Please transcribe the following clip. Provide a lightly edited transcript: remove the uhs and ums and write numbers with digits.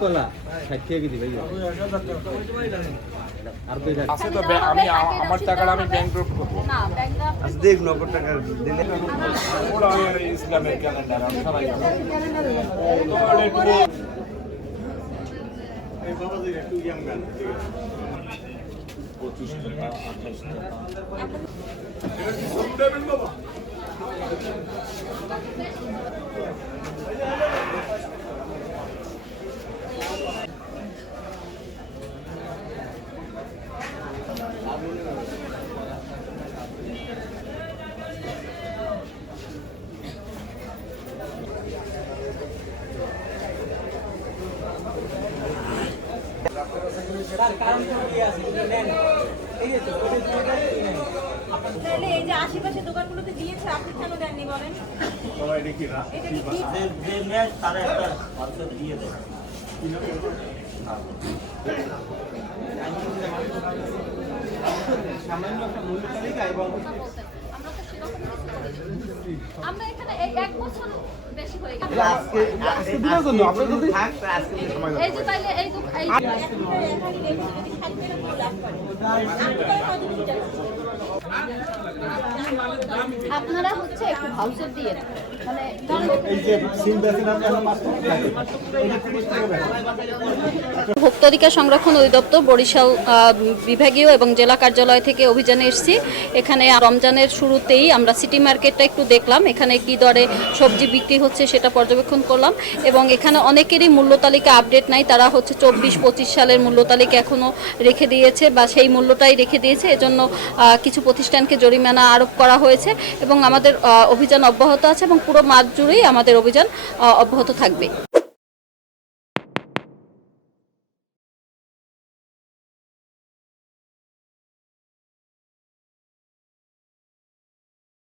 কলা 60 টাকা কেজি ভাই। আর দুইটা আছে তো আমি আমার টাকাটা আমি ব্যাংক ড্রপ করব। না ব্যাংকটা আজ দেখ 90 টাকা দিলে ওরা ইসলামের ক্যালেন্ডার আমি সবাই জানি। এই বাবা জি একটু ইয়াং গান 25 টাকা 28 টাকা। তাহলে এই যে আশেপাশে দোকানগুলোতে দিয়েছে আপনি কেন দেননি বলেন? সবাই দেখি না এটা কি ঠিক? যে নেয় তারা একটা পার্সেল দিয়ে দেয়। সামান্য একটা মূল্য তালিকা এবং আমরা তো সেরকম কিছু করিনি। আমরা এখানে এই এক বছর বেশি হয়ে গেছে। আজকে দিনের জন্য আপনারা যদি থাকতে আজকে সময় এই যে তাইলে এই আপনারা হচ্ছে একটু ভাউচার দিয়ে মানে এই যে সিম বেশি দাম এখন 5 টাকা এটা 30 টাকা বেশি। ভোক্তা অধিকার সংরক্ষণ অধিদপ্তর বরিশাল বিভাগীয় এবং জেলা কার্যালয় থেকে অভিযানে এসেছি। এখানে রমজানের শুরুতেই আমরা সিটি মার্কেটটা একটু দেখলাম, এখানে কি দরে সবজি বিক্রি হচ্ছে সেটা পর্যবেক্ষণ করলাম এবং এখানে অনেকেরই মূল্য তালিকা আপডেট নাই, তারা হচ্ছে 24-25 সালের মূল্য তালিকা এখনও রেখে দিয়েছে বা সেই মূল্যটাই রেখে দিয়েছে। এজন্য কিছু প্রতিষ্ঠানকে জরিমানা আরোপ করা হয়েছে এবং আমাদের অভিযান অব্যাহত আছে এবং পুরো মাস জুড়েই আমাদের অভিযান অব্যাহত থাকবে।